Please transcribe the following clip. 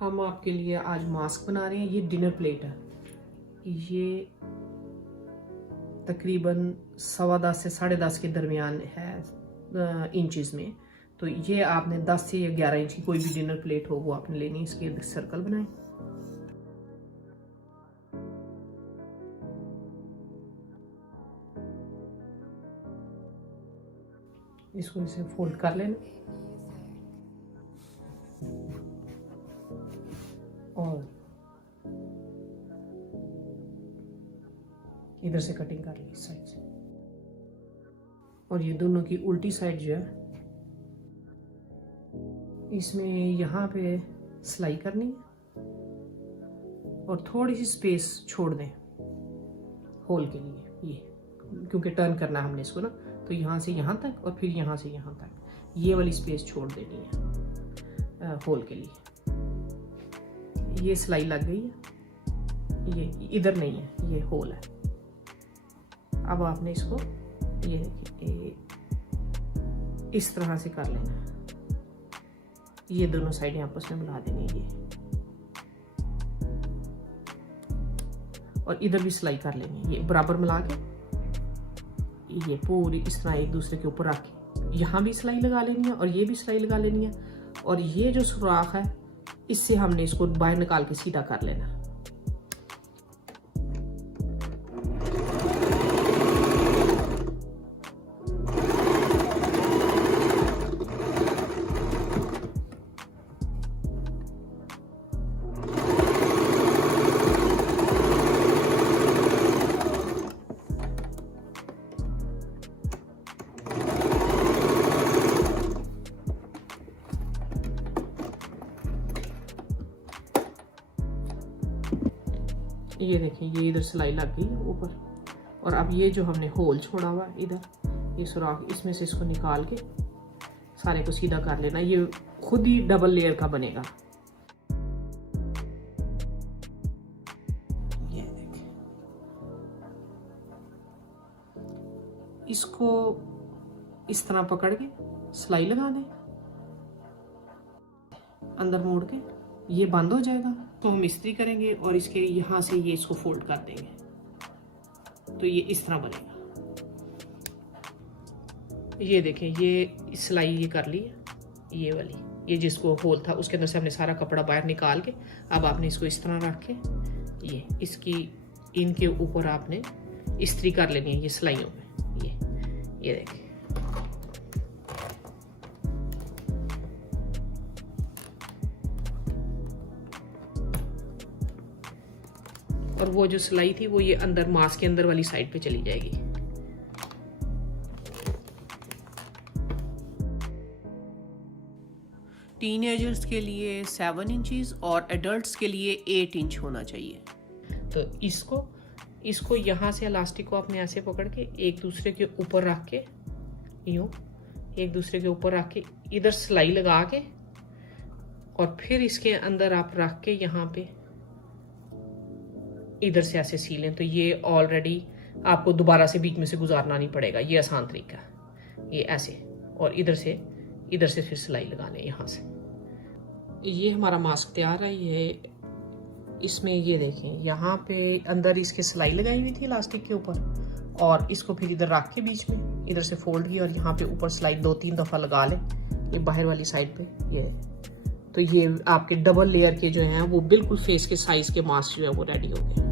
हम आपके लिए आज मास्क बना रहे हैं। ये डिनर प्लेट है, ये तकरीबन 10.25 से 10.5 के दरमियान है इंचज़ में। तो ये आपने 10 से या 11 इंच की कोई भी डिनर प्लेट हो वो आपने लेनी है। इसके इर्द सर्कल बनाएं। इसको इसे फोल्ड कर लेना और इधर से कटिंग कर ली इस साइड से। और ये दोनों की उल्टी साइड जो है इसमें यहाँ पे सिलाई करनी है और थोड़ी सी स्पेस छोड़ दें होल के लिए, ये क्योंकि टर्न करना है हमने इसको ना, तो यहाँ से यहाँ तक और फिर यहाँ से यहाँ तक ये वाली स्पेस छोड़ देनी है होल के लिए। ये सिलाई लग गई है, ये इधर नहीं है, ये होल है। अब आपने इसको ये इस तरह से कर लेना है। ये दोनों साइडें आपस में मिला देनी है ये, और इधर भी सिलाई कर लेनी है। ये बराबर मिला के ये पूरी इस तरह एक दूसरे के ऊपर रख के यहाँ भी सिलाई लगा लेनी है और ये भी सिलाई लगा लेनी है। और ये जो सुराख है इससे हमने इसको बाहर निकाल के सीधा कर लेना है। ये देखिए, ये इधर सिलाई लग गई ऊपर। और अब ये जो हमने होल छोड़ा हुआ इधर, ये सुराख, इसमें से इसको निकाल के सारे को सीधा कर लेना। ये खुद ही डबल लेयर का बनेगा। ये देखिए, इसको इस तरह पकड़ के सिलाई लगा दें, अंदर मोड़ के ये बंद हो जाएगा। तो हम इस्त्री करेंगे और इसके यहाँ से ये इसको फोल्ड कर देंगे तो ये इस तरह बनेगा। ये देखें, ये सिलाई ये कर ली है, ये वाली, ये जिसको होल था उसके अंदर से हमने सारा कपड़ा बाहर निकाल के अब आपने इसको इस तरह रख के ये इसकी इनके ऊपर आपने इस्त्री कर लेनी है ये सिलाइयों में। ये देखें, और वो जो सिलाई थी वो ये अंदर मास्क के अंदर वाली साइड पे चली जाएगी। टीनेजर्स के लिए 7 इंचेस और एडल्ट्स के लिए 8 इंच होना चाहिए। तो इसको यहाँ से इलास्टिक को आपने ऐसे पकड़ के एक दूसरे के ऊपर रख के, यूँ एक दूसरे के ऊपर रख के इधर सिलाई लगा के और फिर इसके अंदर आप रख के यहाँ पे इधर से ऐसे सी लें। तो ये ऑलरेडी आपको दोबारा से बीच में से गुजारना नहीं पड़ेगा, ये आसान तरीका है। ये ऐसे और इधर से फिर सिलाई लगा लें यहाँ से। ये हमारा मास्क तैयार है। ये इसमें ये देखें, यहाँ पे अंदर इसके सिलाई लगाई हुई थी इलास्टिक के ऊपर और इसको फिर इधर रख के बीच में इधर से फोल्ड किया और यहाँ पे ऊपर सिलाई 2-3 दफ़ा लगा लें ये बाहर वाली साइड पे। ये तो ये आपके डबल लेयर के जो हैं वो बिल्कुल फेस के साइज के मास्क जो है वो रेडी हो गए।